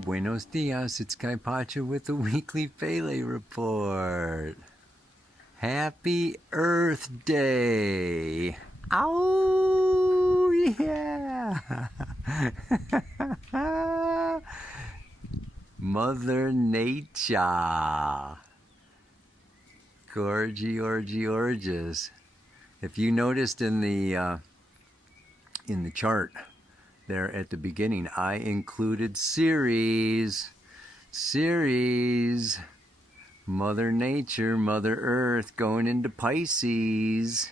Buenos dias, it's Kai Pacha with the weekly Pele report. Happy Earth Day! Oh yeah! Mother Nature. Gorgeous. If you noticed in the chart there at the beginning, I included series. Mother Nature, Mother Earth going into Pisces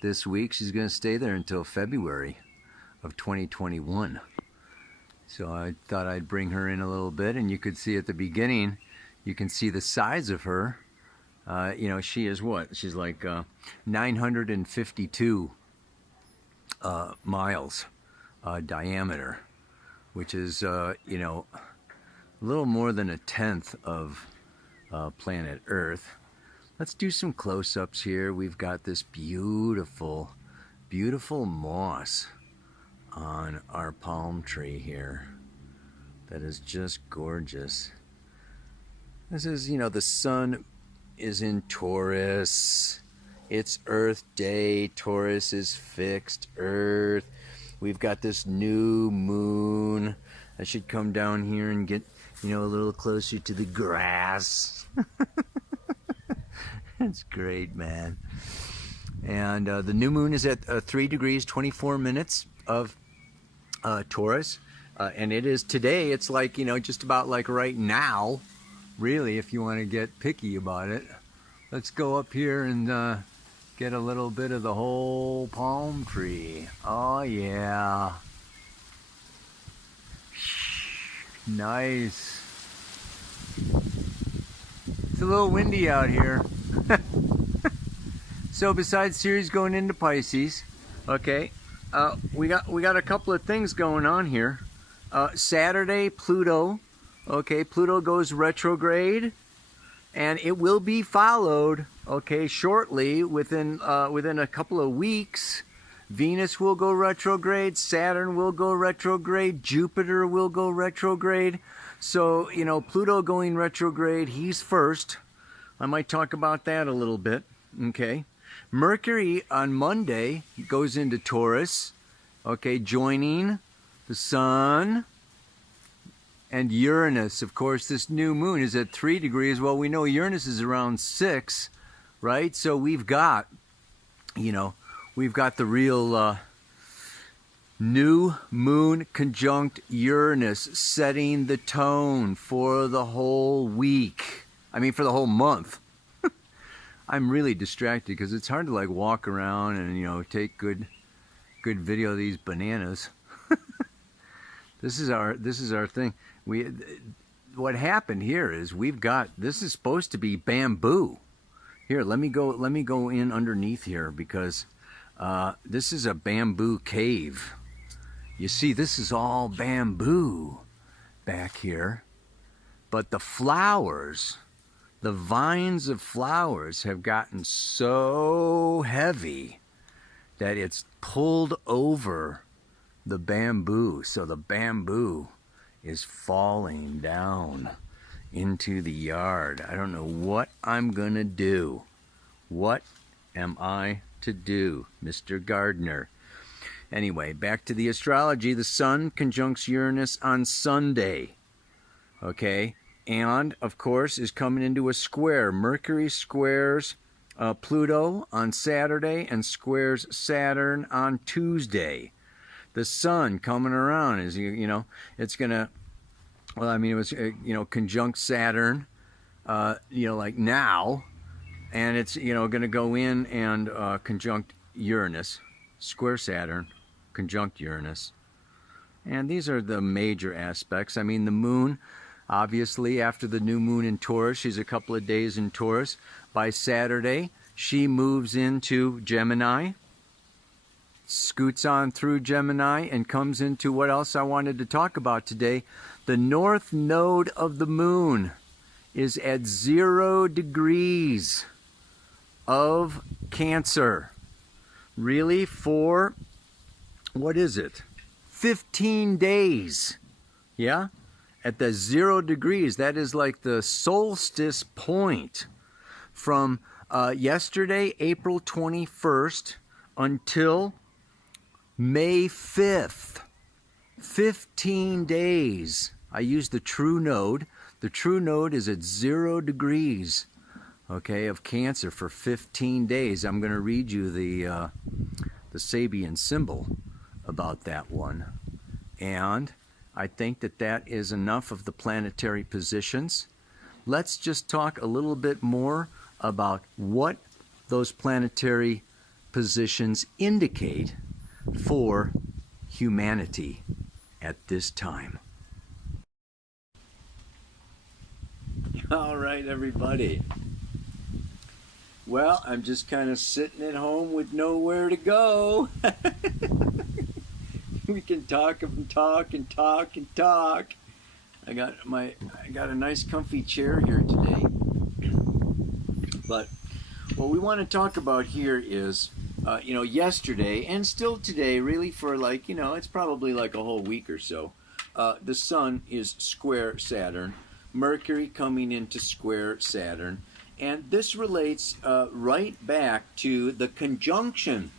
this week. She's going to stay there until February of 2021. So I thought I'd bring her in a little bit, and you could see at the beginning, you can see the size of her. She is what? She's like 952 miles diameter, which is, a little more than a tenth of planet Earth. Let's do some close-ups here. We've got this beautiful moss on our palm tree here that is just gorgeous. This is, the sun is in Taurus. It's Earth Day. Taurus is fixed Earth. We've got this new moon. I should come down here and get, a little closer to the grass. It's great, man. And the new moon is at 3 degrees 24 minutes of Taurus. And it is today, it's like, just about like right now, really, if you want to get picky about it. Let's go up here and get a little bit of the whole palm tree. Oh, yeah. Nice. It's a little windy out here. So besides Ceres going into Pisces, okay, we got a couple of things going on here. Saturday, Pluto. Okay, Pluto goes retrograde, and it will be followed, okay, shortly, within a couple of weeks. Venus will go retrograde, Saturn will go retrograde, Jupiter will go retrograde. So, Pluto going retrograde, he's first. I might talk about that a little bit, okay. Mercury on Monday goes into Taurus, okay, joining the Sun. And Uranus, of course, this new moon is at 3 degrees. Well, we know Uranus is around 6, right? So we've got the real new moon conjunct Uranus setting the tone for the whole week. I mean, for the whole month. I'm really distracted because it's hard to like walk around and, take good video of these bananas. This is our thing. What happened here is this is supposed to be bamboo. Here, let me go in underneath here because this is a bamboo cave. You see, this is all bamboo back here, but the flowers, the vines of flowers have gotten so heavy that it's pulled over the bamboo. So the bamboo is falling down into the yard. I don't know what I'm gonna do. What am I to do, Mr. Gardener? Anyway, back to the astrology. The sun conjuncts Uranus on Sunday, okay? And, of course, is coming into a square. Mercury squares Pluto on Saturday and squares Saturn on Tuesday. The sun coming around is, it's going to, it was, conjunct Saturn, like now, and it's, going to go in and conjunct Uranus, square Saturn, conjunct Uranus. And these are the major aspects. I mean, the moon, obviously, after the new moon in Taurus, she's a couple of days in Taurus. By Saturday, she moves into Gemini, scoots on through Gemini, and comes into what else I wanted to talk about today. The north node of the moon is at 0 degrees of Cancer. Really, for, what is it? 15 days. Yeah? at the 0 degrees. That is like the solstice point from yesterday, April 21st, until May 5th. 15 days. I use the true node. The true node is at 0 degrees, okay, of Cancer for 15 days. I'm going to read you the Sabian symbol about that one. And I think that that is enough of the planetary positions. Let's just talk a little bit more about what those planetary positions indicate for humanity at this time. All right, everybody. Well, I'm just kind of sitting at home with nowhere to go. We can talk and talk and talk and talk. I got a nice comfy chair here today. But what we want to talk about here is, yesterday and still today, really for like, it's probably like a whole week or so, the sun is square Saturn, Mercury coming into square Saturn, and this relates right back to the conjunction.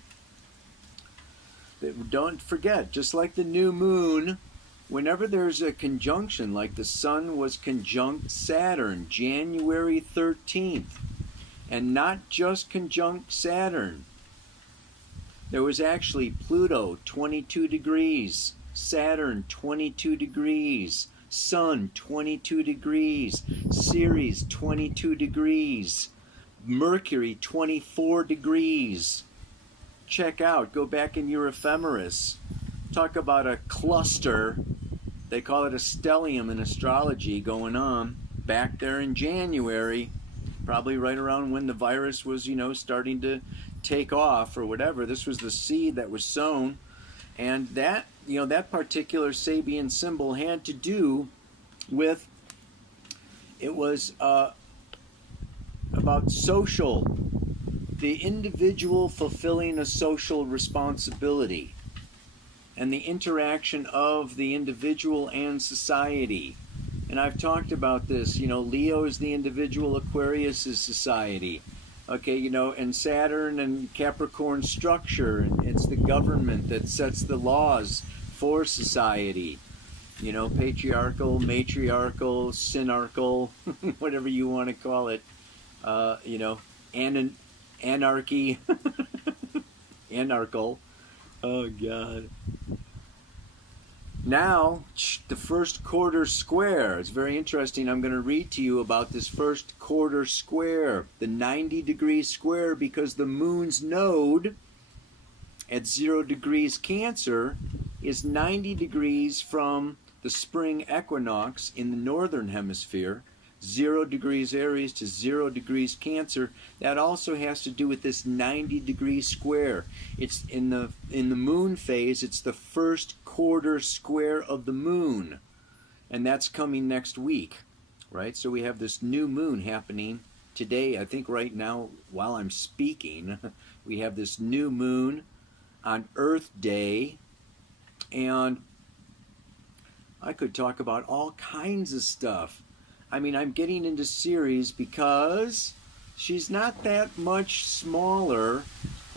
Don't forget, just like the new moon, whenever there's a conjunction, like the sun was conjunct Saturn, January 13th, and not just conjunct Saturn. There was actually Pluto, 22 degrees, Saturn, 22 degrees, Sun, 22 degrees, Ceres, 22 degrees, Mercury, 24 degrees. Check out, go back in your ephemeris. Talk about a cluster. They call it a stellium in astrology going on back there in January, probably right around when the virus was, starting to take off or whatever. This was the seed that was sown, and that, that particular Sabian symbol had to do with, it was about social, the individual fulfilling a social responsibility, and the interaction of the individual and society. And I've talked about this, Leo is the individual, Aquarius is society. Okay, and Saturn and Capricorn structure, and it's the government that sets the laws for society. Patriarchal, matriarchal, synarchal, whatever you want to call it. Anarchy, anarchal. Oh, God. Now, the first quarter square. It's very interesting. I'm going to read to you about this first quarter square, the 90-degree square, because the moon's node at 0 degrees Cancer is 90 degrees from the spring equinox in the northern hemisphere, 0 degrees Aries to 0 degrees Cancer. That also has to do with this 90-degree square. It's in the moon phase. It's the first quarter square of the moon, and that's coming next week, right? So we have this new moon happening today. I think right now, while I'm speaking, we have this new moon on Earth Day, and I could talk about all kinds of stuff. I mean, I'm getting into Ceres because she's not that much smaller,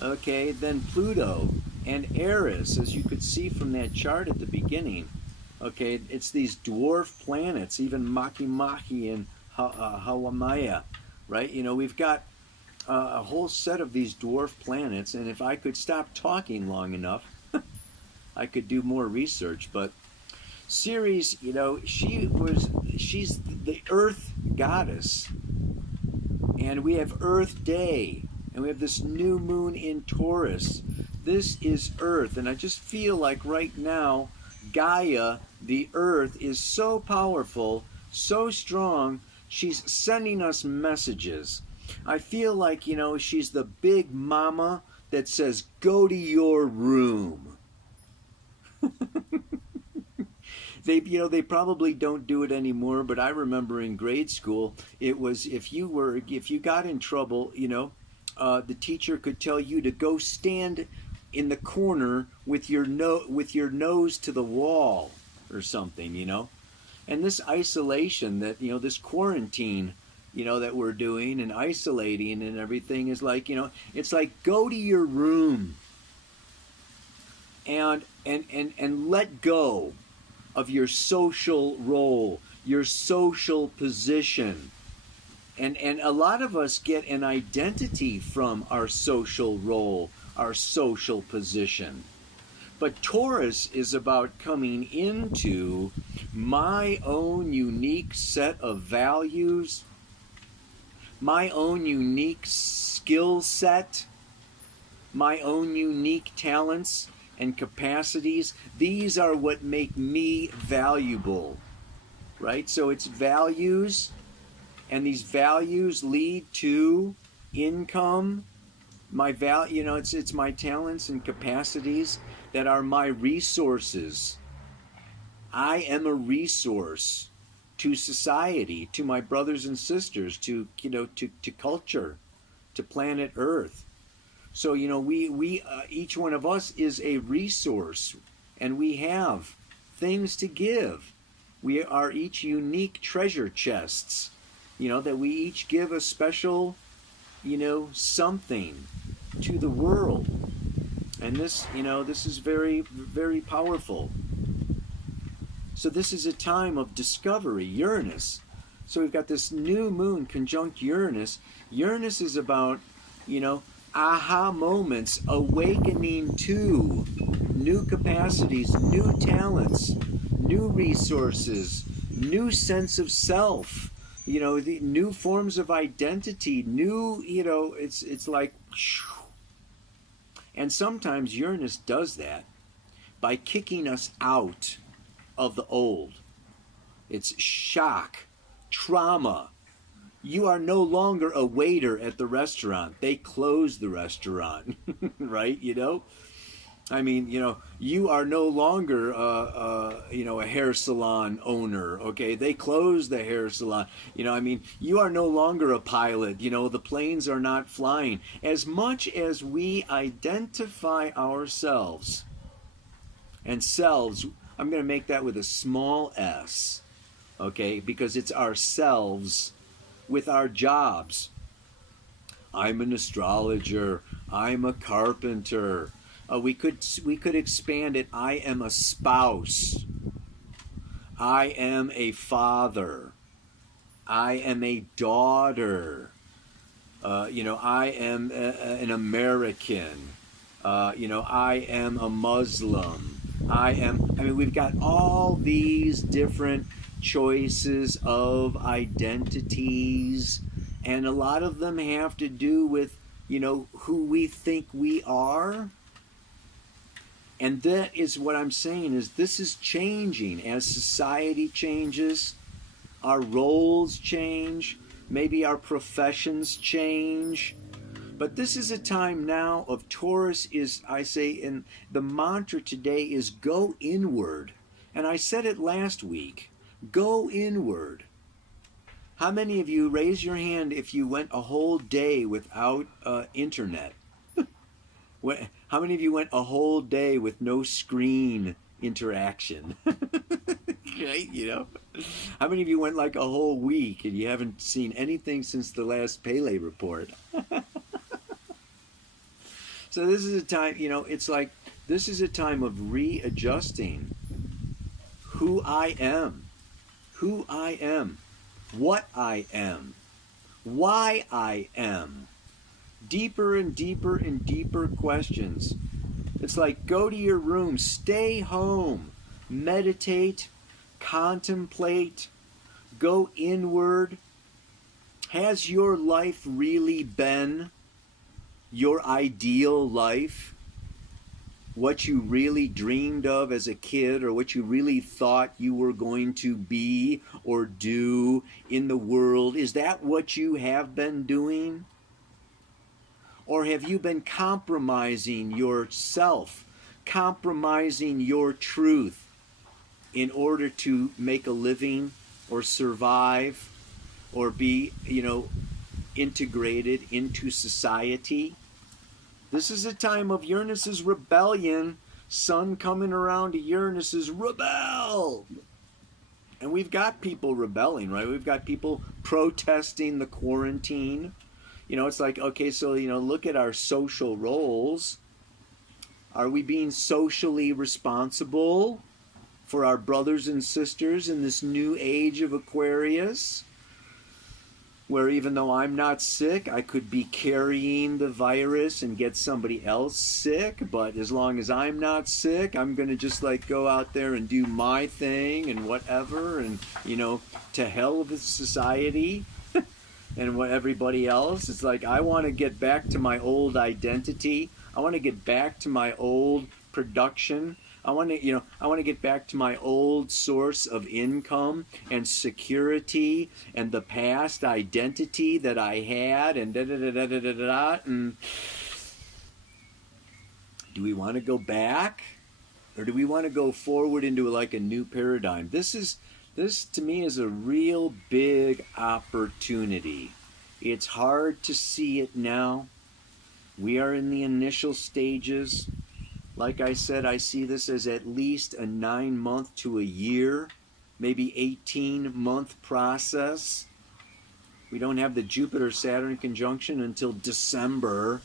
okay, than Pluto and Eris, as you could see from that chart at the beginning. Okay, it's these dwarf planets, even Makemake and Hawamaya, right? We've got a whole set of these dwarf planets, and if I could stop talking long enough, I could do more research. But Ceres, she's the Earth goddess, and we have Earth Day, and we have this new moon in Taurus. This is Earth, and I just feel like right now, Gaia, the Earth, is so powerful, so strong, she's sending us messages. I feel like, she's the big mama that says, go to your room. They probably don't do it anymore, but I remember in grade school, it was if you got in trouble, the teacher could tell you to go stand in the corner with your nose to the wall or something, And this isolation that, this quarantine, that we're doing and isolating and everything is like, it's like go to your room and let go of your social role, your social position. And a lot of us get an identity from our social role, our social position. But Taurus is about coming into my own unique set of values, my own unique skill set, my own unique talents and capacities. These are what make me valuable, right? So it's values, and these values lead to income. My value, it's my talents and capacities that are my resources. I am a resource to society, to my brothers and sisters, to culture, to planet Earth. So we each one of us is a resource, and we have things to give. We are each unique treasure chests, that we each give a special, something to the world. And this is very, very powerful. So this is a time of discovery, Uranus. So we've got this new moon conjunct Uranus. Uranus is about, aha moments, awakening to new capacities, new talents, new resources, new sense of self, the new forms of identity, new, it's like, and sometimes Uranus does that by kicking us out of the old. It's shock, trauma. You are no longer a waiter at the restaurant. They close the restaurant, right? I mean, you are no longer, a hair salon owner, okay? They close the hair salon. You are no longer a pilot. The planes are not flying. As much as we identify ourselves, and selves, I'm going to make that with a small s, okay? Because it's ourselves with our jobs. I'm an astrologer. I'm a carpenter. We could expand it. I am a spouse. I am a father. I am a daughter. I am an American. I am a Muslim. We've got all these different choices of identities, and a lot of them have to do with, who we think we are. And that is what I'm saying, is this is changing as society changes, our roles change, maybe our professions change. But this is a time now of Taurus is, I say, and the mantra today is go inward. And I said it last week, go inward. How many of you, raise your hand if you went a whole day without internet? How many of you went a whole day with no screen interaction? Right, How many of you went like a whole week and you haven't seen anything since the last Pele report? So this is a time, it's like, this is a time of readjusting who I am, what I am, why I am. Deeper and deeper and deeper questions. It's like, go to your room, stay home, meditate, contemplate, go inward. Has your life really been your ideal life? What you really dreamed of as a kid, or what you really thought you were going to be or do in the world? Is that what you have been doing? Or have you been compromising yourself, compromising your truth in order to make a living or survive or be, integrated into society? This is a time of Uranus's rebellion. Sun coming around to Uranus's rebel. And we've got people rebelling, right? We've got people protesting the quarantine. You know, it's like, okay, so, you know, look at our social roles. Are we being socially responsible for our brothers and sisters in this new age of Aquarius? Where even though I'm not sick, I could be carrying the virus and get somebody else sick. But as long as I'm not sick, I'm going to just like go out there and do my thing and whatever. And, you know, to hell with society and what everybody else. It's like I want to get back to my old identity. I want to get back to my old production. I want to, you know, I want to get back to my old source of income and security and the past identity that I had and da da da da da da da. And do we want to go back, or do we want to go forward into like a new paradigm? This to me is a real big opportunity. It's hard to see it now. We are in the initial stages. Like I said, I see this as at least a 9-month to a year, maybe 18-month process. We don't have the Jupiter-Saturn conjunction until December.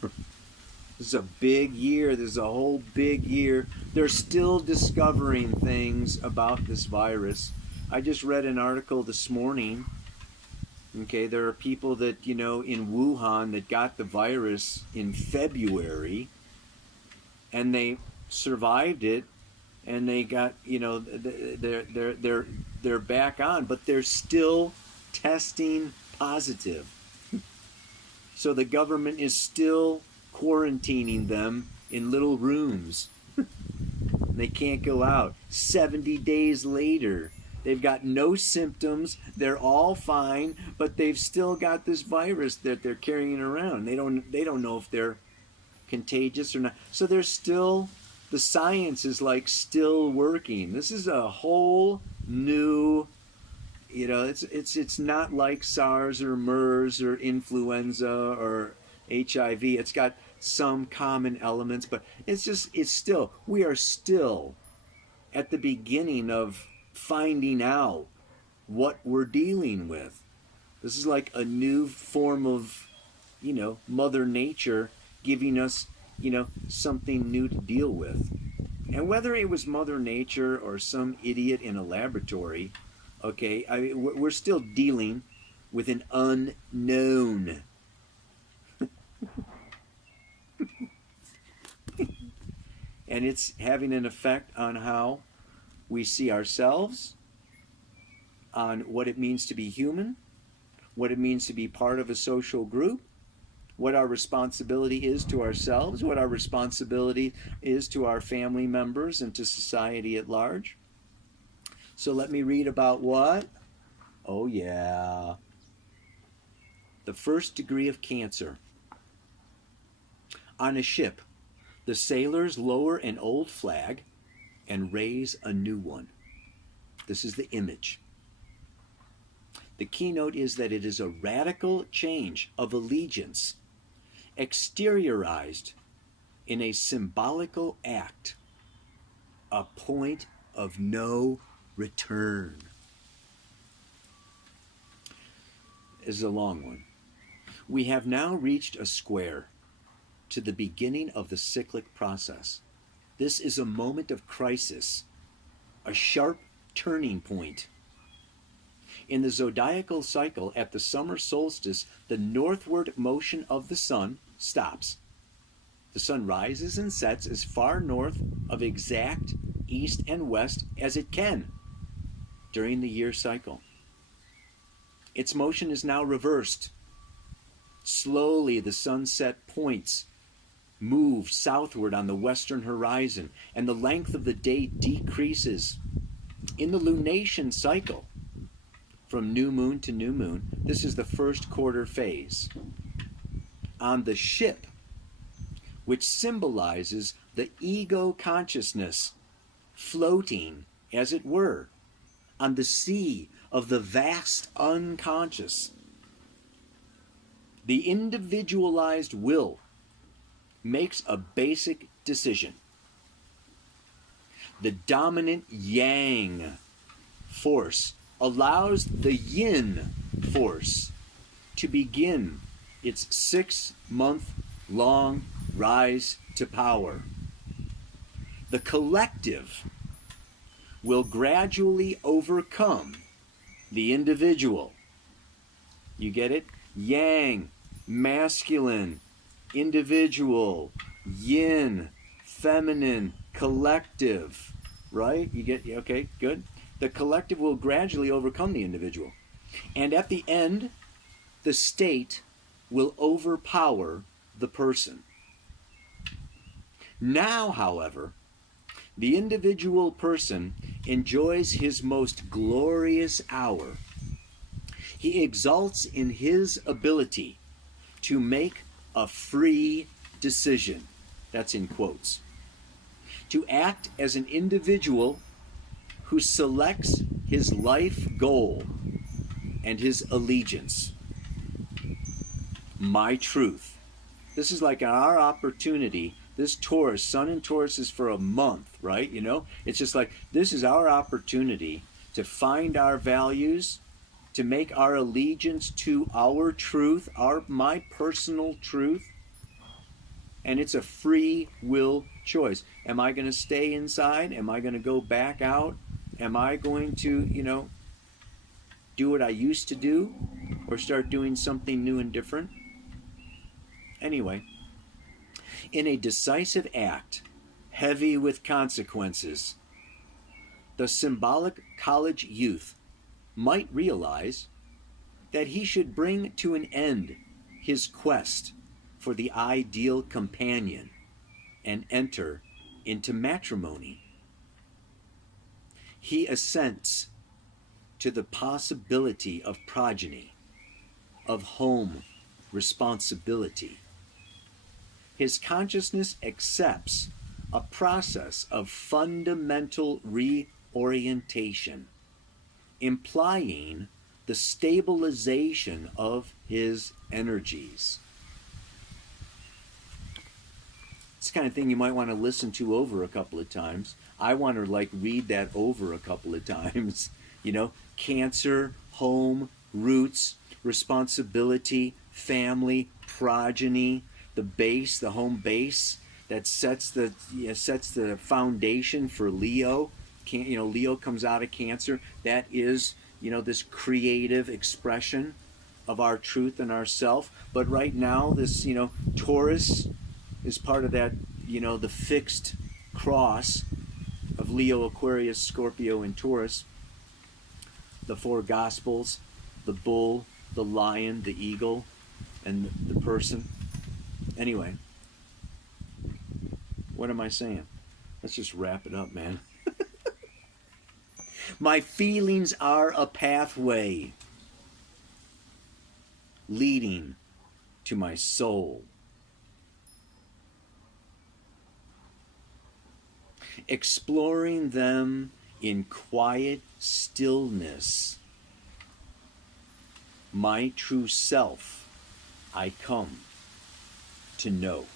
This is a big year. This is a whole big year. They're still discovering things about this virus. I just read an article this morning. Okay, there are people that, you know, in Wuhan that got the virus in February, and they survived it, and they got, you know, they're back on, but they're still testing positive. So the government is still quarantining them in little rooms. They can't go out. 70 days later, they've got no symptoms. They're all fine, but they've still got this virus that they're carrying around. They don't know if they're contagious or not. So there's still, the science is like still working. This is a whole new, you know, it's not like SARS or MERS or influenza or HIV. It's got some common elements, but we are still at the beginning of finding out what we're dealing with. This is like a new form of, you know, Mother Nature giving us, you know, something new to deal with. And whether it was Mother Nature or some idiot in a laboratory, okay, I mean, we're still dealing with an unknown. And it's having an effect on how we see ourselves, on what it means to be human, what it means to be part of a social group, what our responsibility is to ourselves, what our responsibility is to our family members and to society at large. So let me read about what? Oh yeah. The first degree of Cancer. On a ship, the sailors lower an old flag and raise a new one. This is the image. The keynote is that it is a radical change of allegiance, exteriorized in a symbolical act, a point of no return. This is a long one. We have now reached a square to the beginning of the cyclic process. This is a moment of crisis, a sharp turning point. In the zodiacal cycle, at the summer solstice, the northward motion of the sun stops. The sun rises and sets as far north of exact east and west as it can during the year cycle. Its motion is now reversed. Slowly, the sunset points move southward on the western horizon, and the length of the day decreases. In the lunation cycle, from new moon to new moon, this is the first quarter phase. On the ship, which symbolizes the ego consciousness floating, as it were, on the sea of the vast unconscious, the individualized will makes a basic decision. The dominant yang force allows the yin force to begin its 6-month-long rise to power. The collective will gradually overcome the individual. You get it? Yang, masculine, individual, yin, feminine, collective, right? You get, okay, good. The collective will gradually overcome the individual. And at the end, the state will overpower the person. Now, however, the individual person enjoys his most glorious hour. He exalts in his ability to make a free decision. That's in quotes. To act as an individual who selects his life goal and his allegiance. My truth. This is like our opportunity. This Taurus, Sun in Taurus is for a month, right? You know, it's just like this is our opportunity to find our values, to make our allegiance to our truth, my personal truth. And it's a free will choice. Am I going to stay inside? Am I going to go back out? Am I going to, do what I used to do or start doing something new and different? Anyway, in a decisive act, heavy with consequences, the symbolic college youth might realize that he should bring to an end his quest for the ideal companion and enter into matrimony. He assents to the possibility of progeny, of home responsibility. His consciousness accepts a process of fundamental reorientation, implying the stabilization of his energies. It's the kind of thing you might want to listen to over a couple of times. I want to read that over a couple of times. Cancer, home, roots, responsibility, family, progeny, the base, the home base that sets the foundation for Leo. Leo comes out of Cancer. That is, this creative expression of our truth and our self. But right now, this, Taurus is part of that, the fixed cross of Leo, Aquarius, Scorpio, and Taurus. The 4 Gospels, the bull, the lion, the eagle, and the person. Anyway, what am I saying? Let's just wrap it up, man. My feelings are a pathway leading to my soul. Exploring them in quiet stillness, my true self I come to know.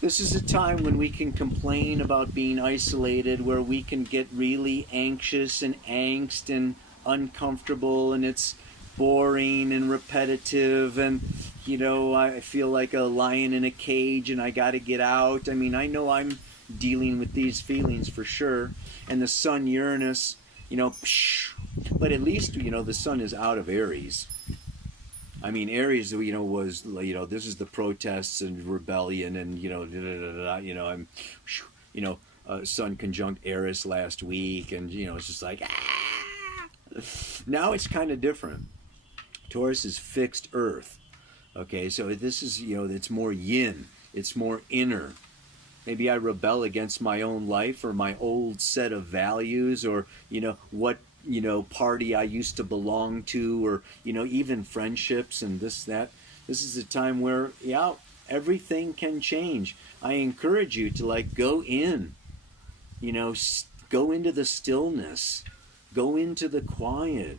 This is a time when we can complain about being isolated, where we can get really anxious and angst and uncomfortable, and it's boring and repetitive, and I feel like a lion in a cage and I got to get out. I mean, I know I'm dealing with these feelings for sure. And the Sun, Uranus, but at least, the Sun is out of Aries. I mean, Aries, was, this is the protests and rebellion and, I'm, Sun conjunct Eris last week, and, it's just like, Now it's kind of different. Taurus is fixed earth. Okay, so this is, it's more yin, it's more inner. Maybe I rebel against my own life or my old set of values, or, what, party I used to belong to, or, even friendships and this, that. This is a time where, everything can change. I encourage you to go in, go into the stillness, go into the quiet.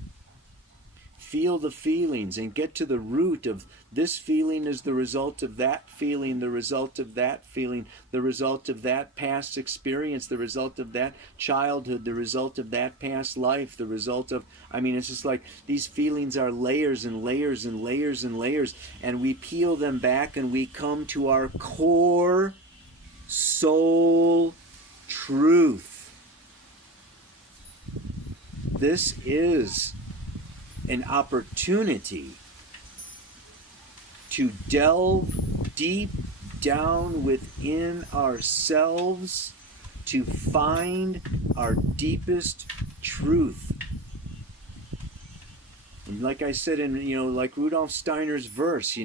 feel the feelings and get to the root of this feeling is the result of that feeling, the result of that feeling, the result of that past experience, the result of that childhood, the result of that past life, the result of, I mean, it's just like these feelings are layers and layers and layers and layers, and we peel them back and we come to our core soul truth. This is an opportunity to delve deep down within ourselves to find our deepest truth. And like I said in, like Rudolf Steiner's verse,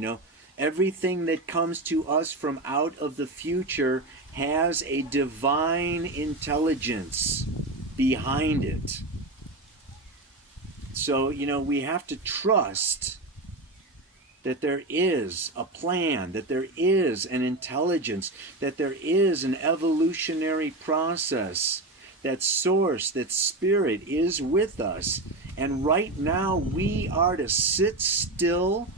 everything that comes to us from out of the future has a divine intelligence behind it. So, we have to trust that there is a plan, that there is an intelligence, that there is an evolutionary process, that source, that spirit is with us. And right now we are to sit still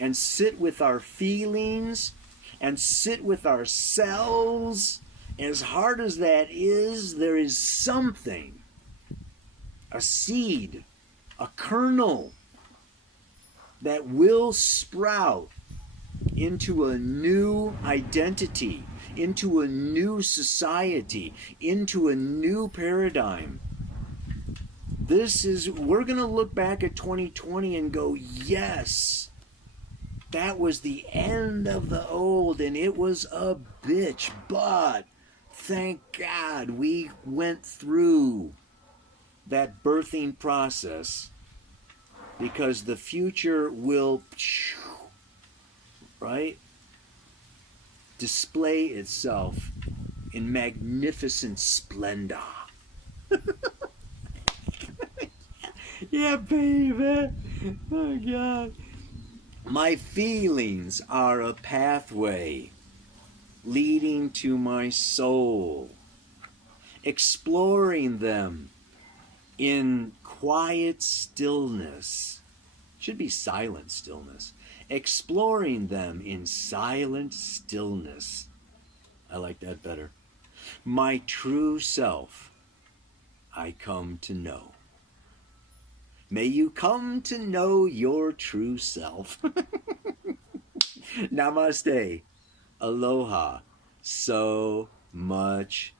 and sit with our feelings and sit with ourselves. As hard as that is, there is something, a seed, a kernel that will sprout into a new identity, into a new society, into a new paradigm. We're going to look back at 2020 and go, yes, that was the end of the old and it was a bitch, but thank God we went through that birthing process, because the future will, right, display itself in magnificent splendor. Yeah, baby. Oh, God. My feelings are a pathway leading to my soul. Exploring them in quiet stillness. Should be silent stillness. Exploring them in silent stillness. I like that better. My true self, I come to know. May you come to know your true self. Namaste. Aloha. So much